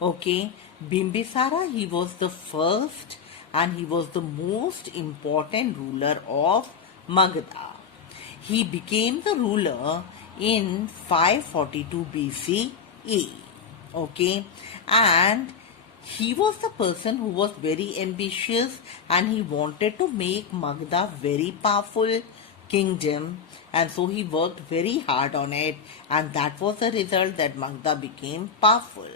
Okay, Bimbisara, he was the first and he was the most important ruler of Magadha. He became the ruler in 542 BCE. Okay, and he was the person who was very ambitious and he wanted to make Magadha very powerful kingdom, and so he worked very hard on it, and that was the result that Magadha became powerful.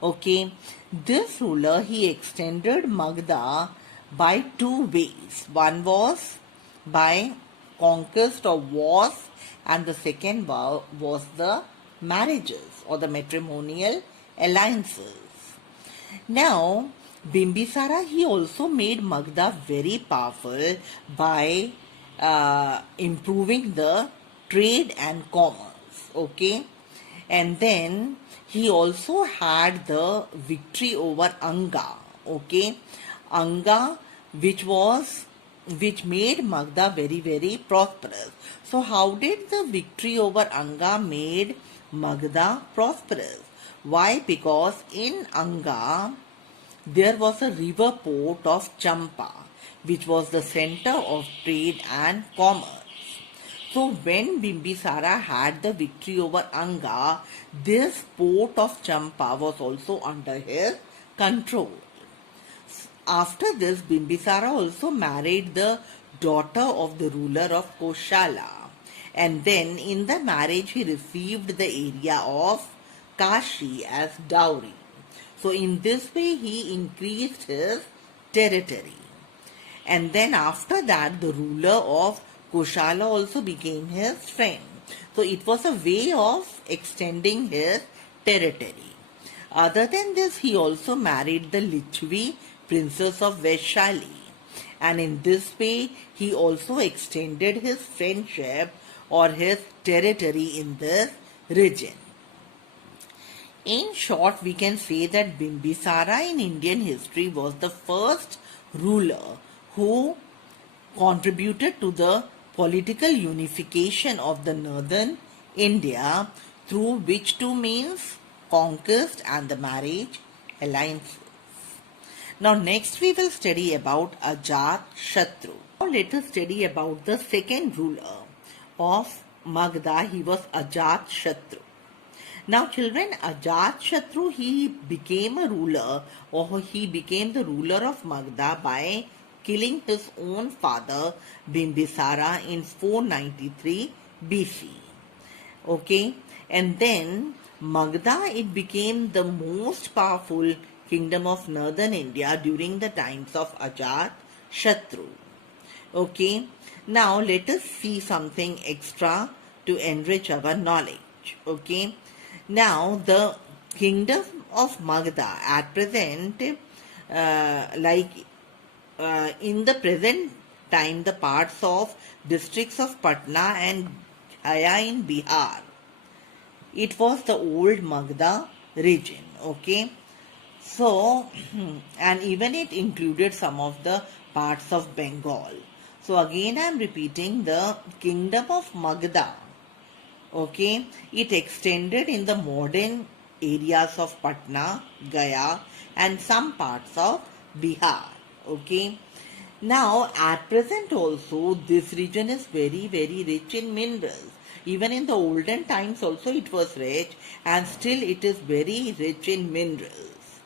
Okay, this ruler he extended Magadha by two ways. One was by conquest or wars, and the second was the marriages or the matrimonial alliances. Now, Bimbisara he also made Magadha very powerful by improving the trade and commerce. Okay, and then he also had the victory over Anga. Okay, Anga, which made Magadha very prosperous. So how did the victory over Anga made Magadha prosperous? Why? Because in Anga there was a river port of Champa, which was the center of trade and commerce. So when Bimbisara had the victory over Anga, this port of Champa was also under his control. After this, Bimbisara also married the daughter of the ruler of Koshala. And then in the marriage, he received the area of Kashi as dowry. So in this way, he increased his territory. And then after that, the ruler of Koshala also became his friend. So it was a way of extending his territory. Other than this, he also married the Lichvi, princess of Vaishali. And in this way, he also extended his friendship or his territory in this region. In short, we can say that Bimbisara in Indian history was the first ruler who contributed to the political unification of the northern India through which two means conquest and the marriage alliances. Now next we will study about Ajat Shatru. Now let us study about the second ruler of Magadha. He was Ajat Shatru. Now children, Ajat Shatru, he became a ruler or he became the ruler of Magadha by killing his own father Bimbisara in 493 BC. Okay, and then Magadha, it became the most powerful kingdom of northern India during the times of Ajat Shatru. Okay, now let us see something extra to enrich our knowledge. Okay, now the kingdom of Magadha at present, in the present time, the parts of districts of Patna and Gaya in Bihar, it was the old Magadha region. Okay, so and even it included some of the parts of Bengal. So again I am repeating, the kingdom of Magadha, okay, it extended in the modern areas of Patna, Gaya and some parts of Bihar. Okay, now at present also this region is very rich in minerals. Even in the olden times also it was rich, and still it is very rich in minerals.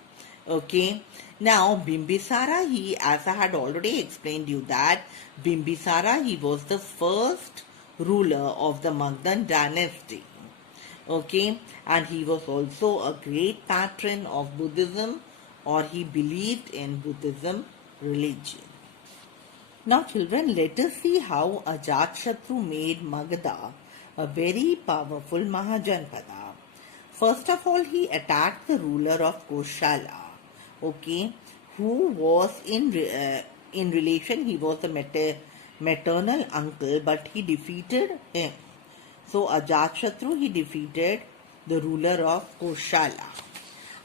Okay, now Bimbisara, he, as I had already explained you that Bimbisara, he was the first ruler of the Magadhan dynasty. Okay, and he was also a great patron of Buddhism, or he believed in Buddhism religion. Now children, let us see how Ajatashatru made Magadha a very powerful Mahajanpada. First of all, he attacked the ruler of Koshala, okay, who was in relation, he was the maternal uncle, but he defeated him. So Ajatashatru, he defeated the ruler of Koshala.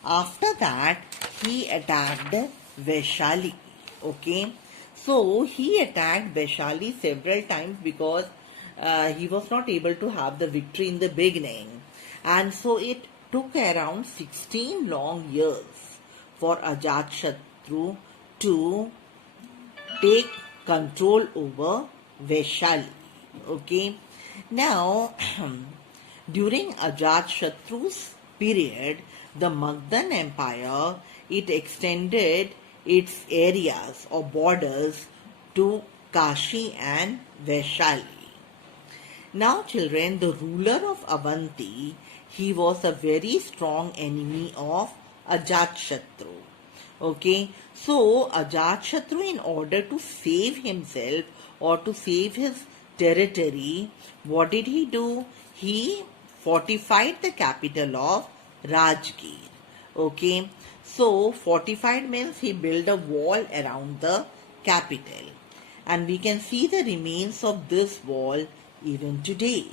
After that, he attacked Vaishali. Okay, so he attacked Vaishali several times because he was not able to have the victory in the beginning, and so it took around 16 long years for Ajatashatru to take control over Vaishali. Okay. Now, during Ajatashatru's period, the Magadhan Empire, it extended its areas or borders to Kashi and Vaishali. Now, children, the ruler of Avanti, he was a very strong enemy of Ajatashatru. Okay, so Ajatashatru, in order to save himself or to save his territory, what did he do? He fortified the capital of Rajgir. Okay, so fortified means he built a wall around the capital, and we can see the remains of this wall even today.